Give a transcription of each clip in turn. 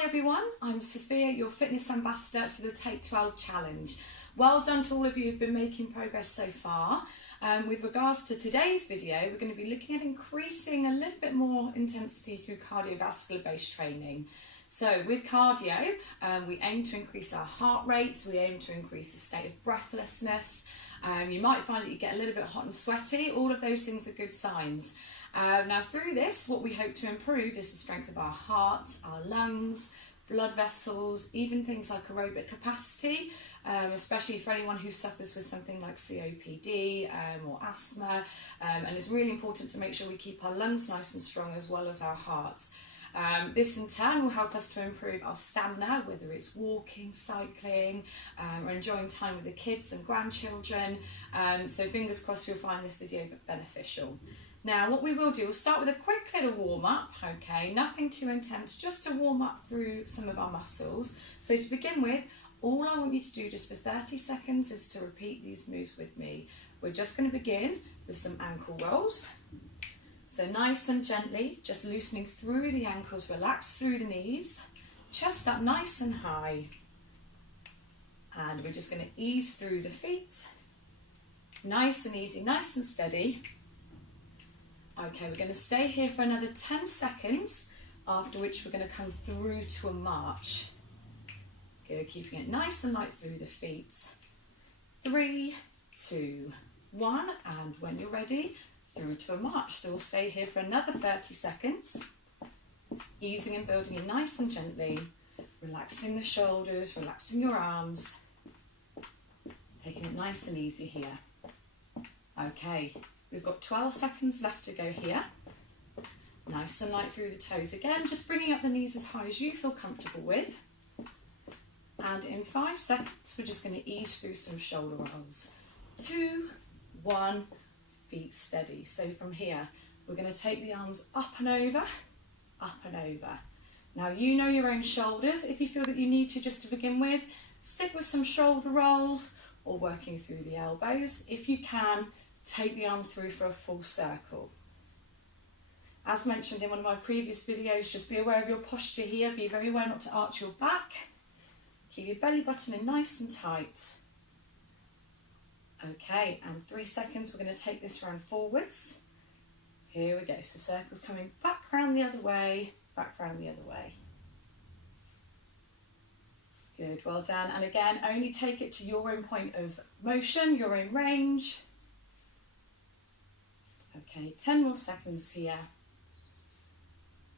Hi everyone, I'm Sophia, your fitness ambassador for the Take 12 Challenge. Well done to all of you who've been making progress so far. With regards to today's video, we're going to be looking at increasing a little bit more intensity through cardiovascular based training. So with cardio, we aim to increase our heart rate, we aim to increase the state of breathlessness. You might find that you get a little bit hot and sweaty. All of those things are good signs. Now through this, what we hope to improve is the strength of our heart, our lungs, blood vessels, even things like aerobic capacity, especially for anyone who suffers with something like COPD or asthma. And it's really important to make sure we keep our lungs nice and strong as well as our hearts. This in turn will help us to improve our stamina, whether it's walking, cycling, or enjoying time with the kids and grandchildren. So fingers crossed you'll find this video beneficial. Now what we will do, we'll start with a quick little warm up, okay, nothing too intense, just to warm up through some of our muscles. So to begin with, all I want you to do just for 30 seconds is to repeat these moves with me. We're just going to begin with some ankle rolls. So nice and gently, just loosening through the ankles, relax through the knees, chest up nice and high. And we're just going to ease through the feet, nice and easy, nice and steady. Okay, we're going to stay here for another 10 seconds, after which we're going to come through to a march. Good, keeping it nice and light through the feet. 3, 2, 1, and when you're ready, through to a march. So we'll stay here for another 30 seconds, easing and building in nice and gently, relaxing the shoulders, relaxing your arms, taking it nice and easy here. Okay. We've got 12 seconds left to go here. Nice and light through the toes again, just bringing up the knees as high as you feel comfortable with. And in 5 seconds, we're just going to ease through some shoulder rolls. 2, 1, feet steady. So from here, we're going to take the arms up and over, up and over. Now you know your own shoulders. If you feel that you need to just to begin with, stick with some shoulder rolls or working through the elbows. If you can, take the arm through for a full circle. As mentioned in one of my previous videos, just be aware of your posture here. Be very aware not to arch your back. Keep your belly button in nice and tight. Okay, and 3 seconds, we're going to take this round forwards. Here we go, so circles coming back round the other way, back round the other way. Good, well done. And again, only take it to your own point of motion, your own range. Okay, 10 more seconds here.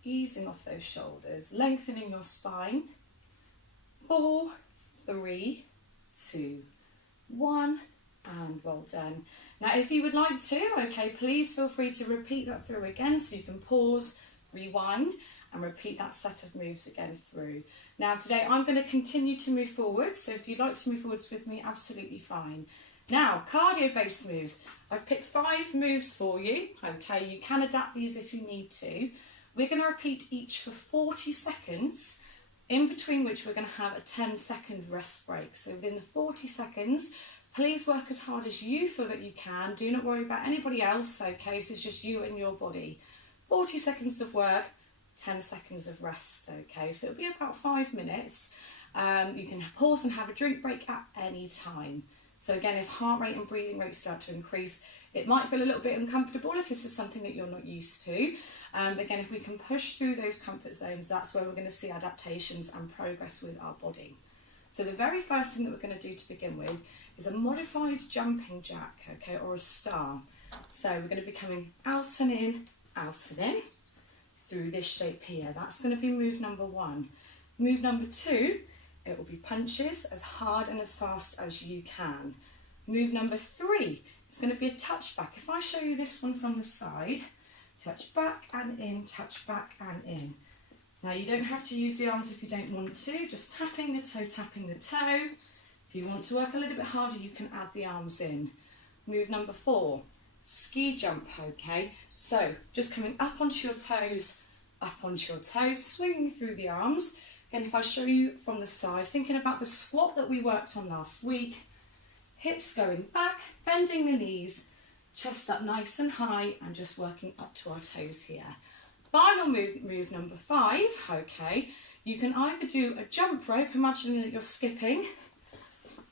Easing off those shoulders, lengthening your spine. 4, 3, 2, 1, and well done. Now if you would like to, okay, please feel free to repeat that through again, so you can pause, rewind, and repeat that set of moves again through. Now today I'm going to continue to move forward, so if you'd like to move forwards with me, absolutely fine. Now, cardio-based moves. I've picked 5 moves for you, okay? You can adapt these if you need to. We're going to repeat each for 40 seconds, in between which we're going to have a 10-second rest break. So within the 40 seconds, please work as hard as you feel that you can. Do not worry about anybody else, okay? So it's just you and your body. 40 seconds of work, 10 seconds of rest, okay? So it'll be about 5 minutes. You can pause and have a drink break at any time. So again, if heart rate and breathing rate start to increase, it might feel a little bit uncomfortable if this is something that you're not used to. Again, if we can push through those comfort zones, that's where we're going to see adaptations and progress with our body. So the very first thing that we're going to do to begin with is a modified jumping jack, okay, or a star. So we're going to be coming out and in, through this shape here. That's going to be move number 1. Move number 2, it will be punches as hard and as fast as you can. Move number 3, it's going to be a touch back. If I show you this one from the side, touch back and in, touch back and in. Now you don't have to use the arms if you don't want to, just tapping the toe, tapping the toe. If you want to work a little bit harder, you can add the arms in. Move number 4, ski jump, okay? So just coming up onto your toes, swinging through the arms. Again, if I show you from the side, thinking about the squat that we worked on last week, hips going back, bending the knees, chest up nice and high, and just working up to our toes here. Final move number 5, okay, You can either do a jump rope, imagining that you're skipping,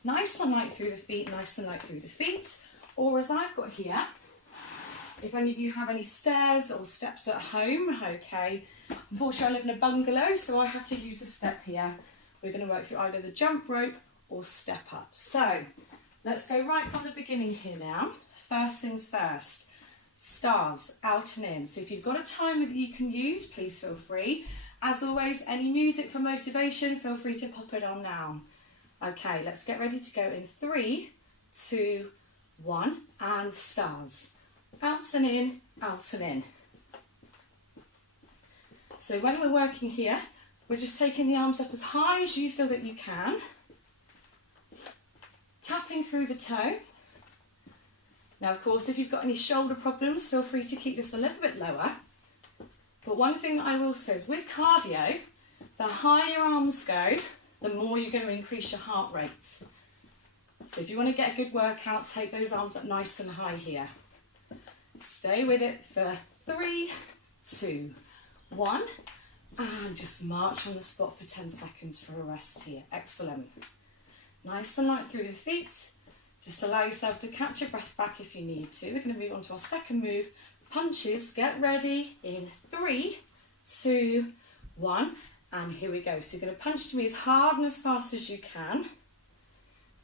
nice and light through the feet, nice and light through the feet, or as I've got here, if any of you have any stairs or steps at home, okay. Unfortunately, I live in a bungalow, so I have to use a step here. We're going to work through either the jump rope or step up. So let's go right from the beginning here now. First things first, stars, out and in. So if you've got a timer that you can use, please feel free. As always, any music for motivation, feel free to pop it on now. Okay, let's get ready to go in 3, 2, 1, and stars. Out and in, out and in. So when we're working here, we're just taking the arms up as high as you feel that you can. Tapping through the toe. Now, of course, if you've got any shoulder problems, feel free to keep this a little bit lower. But one thing that I will say is with cardio, the higher your arms go, the more you're going to increase your heart rate. So if you want to get a good workout, take those arms up nice and high here. Stay with it for 3, 2, 1, and just march on the spot for 10 seconds for a rest here. Excellent. Nice and light through the feet. Just allow yourself to catch your breath back if you need to. We're going to move on to our second move, punches. Get ready in 3, 2, 1, and here we go. So you're going to punch to me as hard and as fast as you can.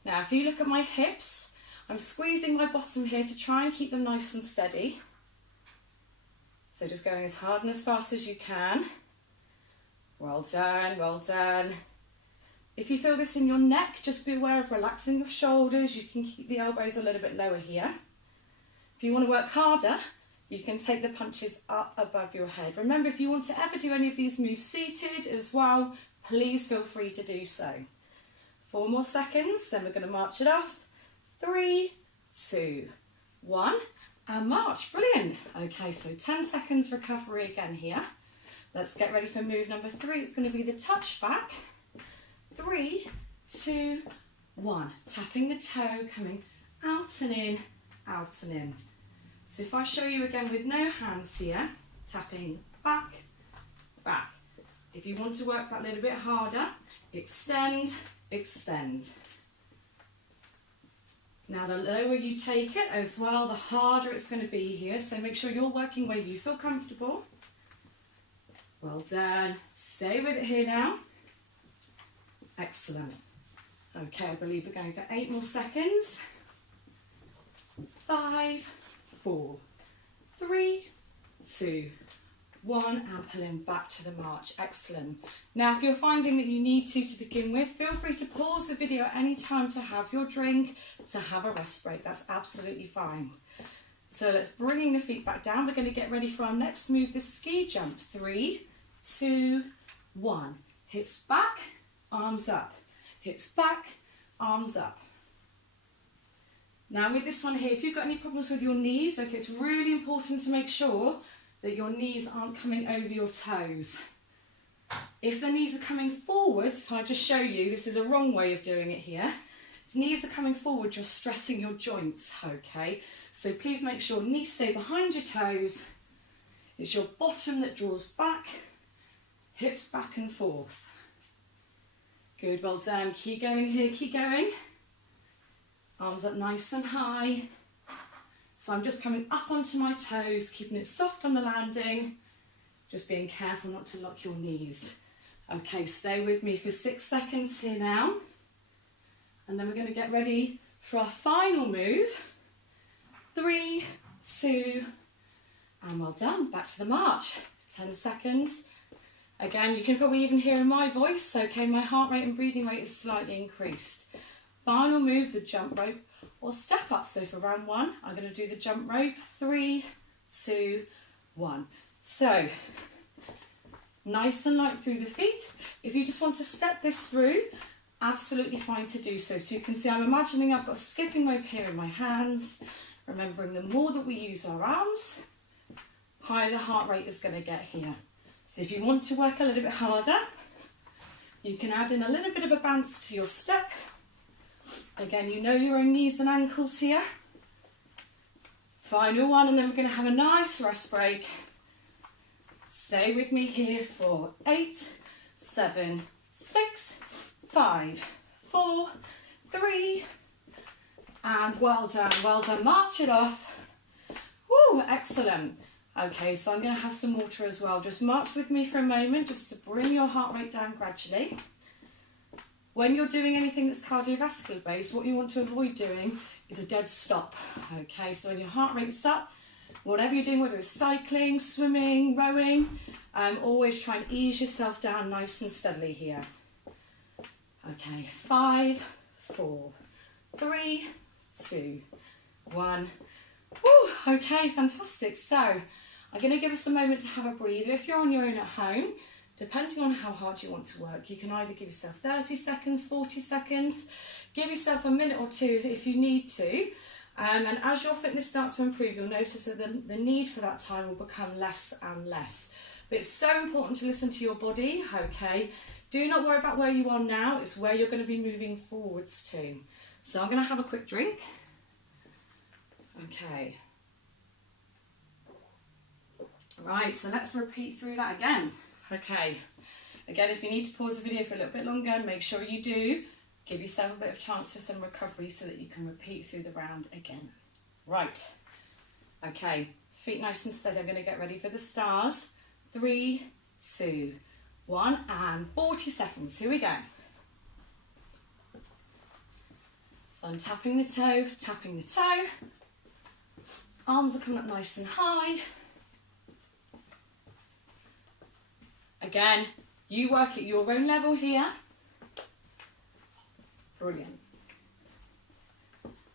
Now, if you look at my hips, I'm squeezing my bottom here to try and keep them nice and steady. So just going as hard and as fast as you can. Well done, well done. If you feel this in your neck, just be aware of relaxing your shoulders. You can keep the elbows a little bit lower here. If you want to work harder, you can take the punches up above your head. Remember, if you want to ever do any of these moves seated as well, please feel free to do so. 4 more seconds, then we're going to march it off. 3, 2, 1, and march. Brilliant. Okay, so 10 seconds recovery again here. Let's get ready for move number 3. It's going to be the touch back. 3, 2, 1. Tapping the toe, coming out and in, out and in. So if I show you again with no hands here, tapping back, back. If you want to work that a little bit harder, extend, extend. Now the lower you take it as well, the harder it's going to be here. So make sure you're working where you feel comfortable. Well done. Stay with it here now. Excellent. Okay, I believe we're going for 8 more seconds. 5, 4, 3, 2, 1, and pulling back to the march. Excellent. Now, if you're finding that you need to begin with, feel free to pause the video at any time to have your drink, to have a rest break. That's absolutely fine. So let's bring the feet back down. We're going to get ready for our next move, the ski jump. 3, 2, 1. Hips back, arms up. Hips back, arms up. Now with this one here, if you've got any problems with your knees, okay, it's really important to make sure that your knees aren't coming over your toes. If the knees are coming forwards, if I just show you, this is a wrong way of doing it here. If knees are coming forward, you're stressing your joints, okay? So please make sure knees stay behind your toes. It's your bottom that draws back, hips back and forth. Good, well done. Keep going here, keep going. Arms up nice and high. So I'm just coming up onto my toes, keeping it soft on the landing. Just being careful not to lock your knees. Okay, stay with me for 6 seconds here now. And then we're going to get ready for our final move. 3, 2, and well done. Back to the march. 10 seconds. Again, you can probably even hear in my voice, okay, my heart rate and breathing rate is slightly increased. Final move, the jump rope or step up. So for round 1, I'm going to do the jump rope. 3, 2, 1. So, nice and light through the feet. If you just want to step this through, absolutely fine to do so. So you can see I'm imagining I've got a skipping rope here in my hands. Remembering the more that we use our arms, higher the heart rate is going to get here. So if you want to work a little bit harder, you can add in a little bit of a bounce to your step. Again, you know your own knees and ankles here. Final one, and then we're going to have a nice rest break. Stay with me here for 8, 7, 6, 5, 4, 3, and well done, well done. March it off. Woo, excellent. Okay, so I'm going to have some water as well. Just march with me for a moment, just to bring your heart rate down gradually. When you're doing anything that's cardiovascular based, what you want to avoid doing is a dead stop. Okay, so when your heart rate's up, whatever you're doing, whether it's cycling, swimming, rowing, always try and ease yourself down nice and steadily here. Okay, 5, 4, 3, 2, 1. Woo, okay, fantastic. So I'm going to give us a moment to have a breather. If you're on your own at home, depending on how hard you want to work, you can either give yourself 30 seconds, 40 seconds, give yourself a minute or two if you need to. And as your fitness starts to improve, you'll notice that the need for that time will become less and less. But it's so important to listen to your body, okay? Do not worry about where you are now, it's where you're going to be moving forwards to. So I'm going to have a quick drink. Okay. Right, so let's repeat through that again. Okay. Again, if you need to pause the video for a little bit longer, make sure you do. Give yourself a bit of chance for some recovery so that you can repeat through the round again. Right. Okay, feet nice and steady. I'm going to get ready for the stars. 3, 2, 1, and 40 seconds. Here we go. So I'm tapping the toe, tapping the toe. Arms are coming up nice and high. Again, you work at your own level here. Brilliant.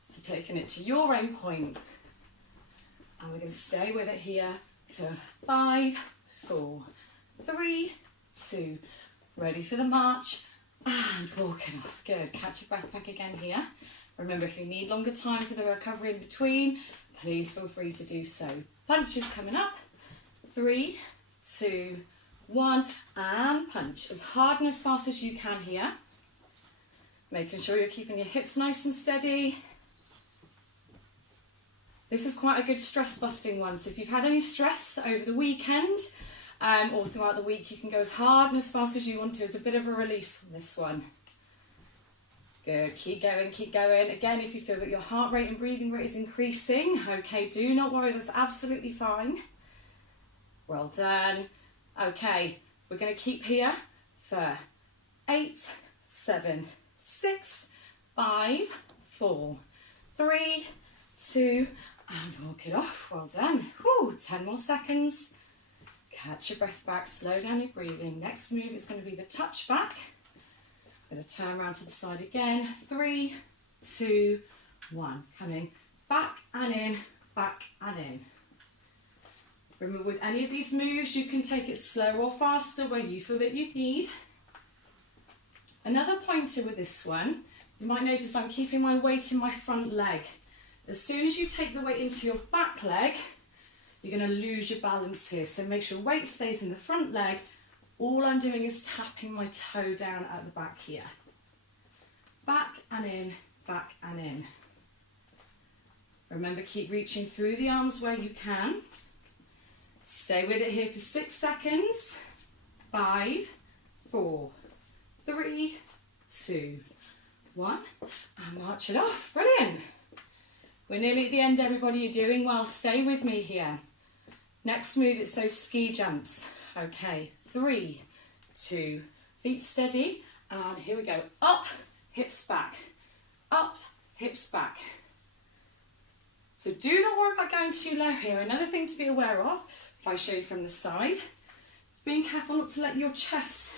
So taking it to your own point. And we're going to stay with it here for 5, 4, 3, 2. Ready for the march. And walking off. Good. Catch your breath back again here. Remember, if you need longer time for the recovery in between, please feel free to do so. Punches coming up. 3, 2, 1. And punch. As hard and as fast as you can here. Making sure you're keeping your hips nice and steady. This is quite a good stress busting one. So if you've had any stress over the weekend or throughout the week, you can go as hard and as fast as you want to. It's a bit of a release on this one. Good, keep going, keep going. Again, if you feel that your heart rate and breathing rate is increasing, okay, do not worry, that's absolutely fine. Well done. Okay, we're going to keep here for 8, 7, 6, 5, 4, 3, 2, and walk it off. Well done. Whew, 10 more seconds. Catch your breath back, slow down your breathing. Next move is going to be the touch back. I'm going to turn around to the side again. 3, 2, 1. Coming back and in, back and in. Remember, with any of these moves, you can take it slow or faster where you feel that you need. Another pointer with this one, you might notice I'm keeping my weight in my front leg. As soon as you take the weight into your back leg, you're going to lose your balance here. So make sure weight stays in the front leg. All I'm doing is tapping my toe down at the back here. Back and in, back and in. Remember, keep reaching through the arms where you can. Stay with it here for 6 seconds. 5, 4, 3, 2, 1. And march it off. Brilliant. We're nearly at the end, everybody. You're doing well. Stay with me here. Next move, it's those ski jumps. Okay, 3, 2, feet steady. And here we go. Up, hips back. Up, hips back. So do not worry about going too low here. Another thing to be aware of, if I show you from the side, is being careful not to let your chest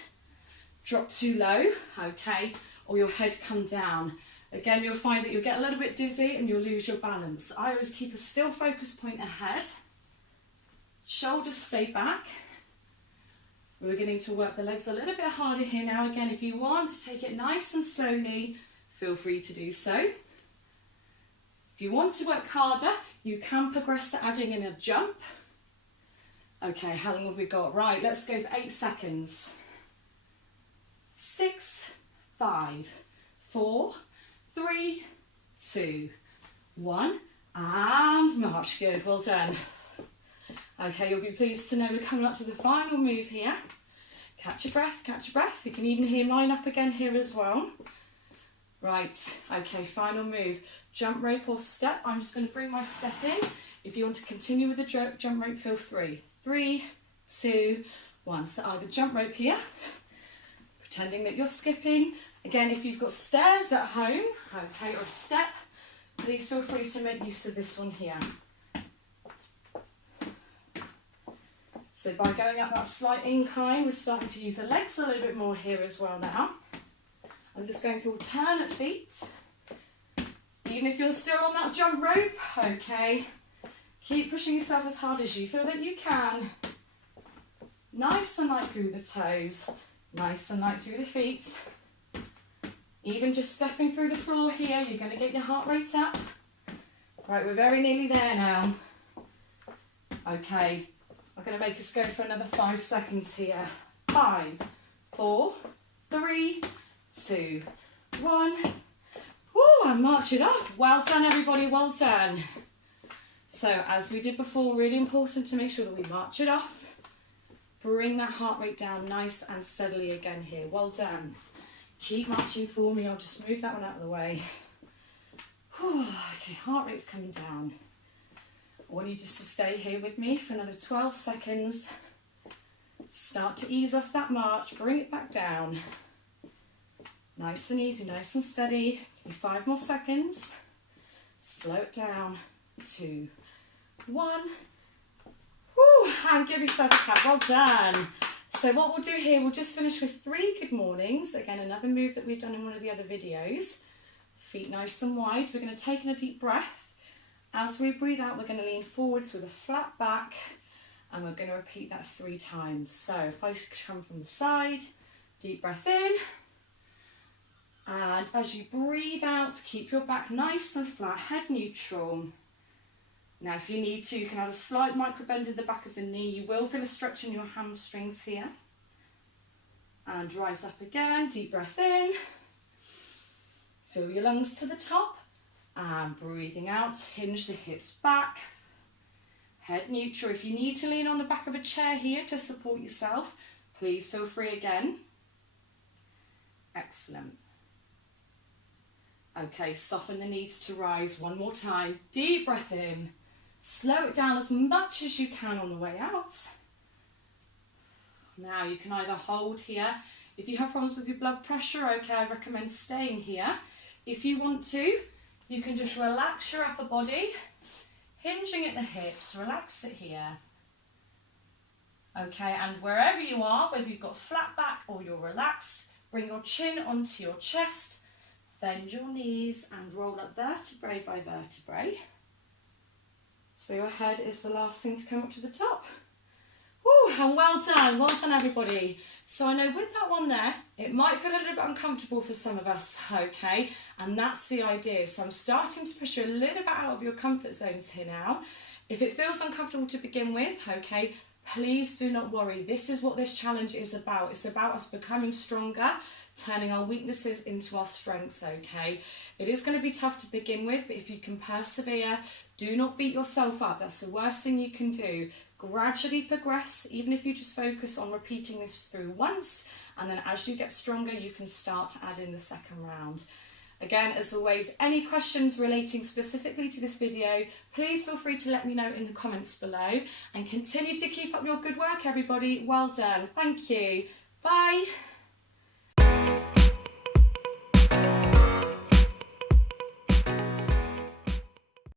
drop too low, okay, or your head come down. Again, you'll find that you'll get a little bit dizzy and you'll lose your balance. I always keep a still focus point ahead. Shoulders stay back. We're beginning to work the legs a little bit harder here now. Again, if you want to take it nice and slowly, feel free to do so. If you want to work harder, you can progress to adding in a jump. Okay, how long have we got? Right, let's go for 8 seconds. 6, 5, 4, 3, 2, 1, and march. Good, well done. Okay, you'll be pleased to know we're coming up to the final move here. Catch your breath, catch your breath. You can even hear mine up again here as well. Right, okay, final move. Jump rope or step. I'm just going to bring my step in. If you want to continue with the jump rope, feel free. 3, 2, 1. So either jump rope here, pretending that you're skipping. Again, if you've got stairs at home, okay, or a step, please feel free to make use of this one here. So by going up that slight incline, we're starting to use the legs a little bit more here as well now. I'm just going through alternate feet. Even if you're still on that jump rope, okay, keep pushing yourself as hard as you feel that you can. Nice and light through the toes, nice and light through the feet. Even just stepping through the floor here, you're going to get your heart rate up. Right, we're very nearly there now. Okay, I'm going to make us go for another 5 seconds here. 5, 4, 3, 2, 1. Woo, and march it off. Well done, everybody, well done. So, as we did before, really important to make sure that we march it off. Bring that heart rate down nice and steadily again here. Well done. Keep marching for me. I'll just move that one out of the way. Whew, okay, heart rate's coming down. I want you just to stay here with me for another 12 seconds. Start to ease off that march. Bring it back down. Nice and easy, nice and steady. Give me 5 more seconds. Slow it down. 2, 1. Woo, and give yourself a clap. Well done. So what we'll do here, we'll just finish with 3 good mornings. Again, another move that we've done in one of the other videos. Feet nice and wide. We're going to take in a deep breath. As we breathe out, we're going to lean forwards with a flat back. And we're going to repeat that 3 times. So if I come from the side, deep breath in. And as you breathe out, keep your back nice and flat, head neutral. Now, if you need to, you can have a slight micro bend in the back of the knee. You will feel a stretch in your hamstrings here. And rise up again, deep breath in. Fill your lungs to the top. And breathing out, hinge the hips back. Head neutral. If you need to lean on the back of a chair here to support yourself, please feel free again. Excellent. Okay, soften the knees to rise one more time. Deep breath in. Slow it down as much as you can on the way out. Now you can either hold here. If you have problems with your blood pressure, okay, I recommend staying here. If you want to, you can just relax your upper body, hinging at the hips, relax it here. Okay, and wherever you are, whether you've got flat back or you're relaxed, bring your chin onto your chest, bend your knees and roll up vertebrae by vertebrae. So your head is the last thing to come up to the top. Woo, and well done everybody. So I know with that one there, it might feel a little bit uncomfortable for some of us, okay? And that's the idea. So I'm starting to push you a little bit out of your comfort zones here now. If it feels uncomfortable to begin with, okay, please do not worry. This is what this challenge is about. It's about us becoming stronger, turning our weaknesses into our strengths, okay? It is going to be tough to begin with, but if you can persevere, do not beat yourself up. That's the worst thing you can do. Gradually progress, even if you just focus on repeating this through once, and then as you get stronger, you can start to add in the second round. Again, as always, any questions relating specifically to this video, please feel free to let me know in the comments below, and continue to keep up your good work, everybody. Well done. Thank you. Bye.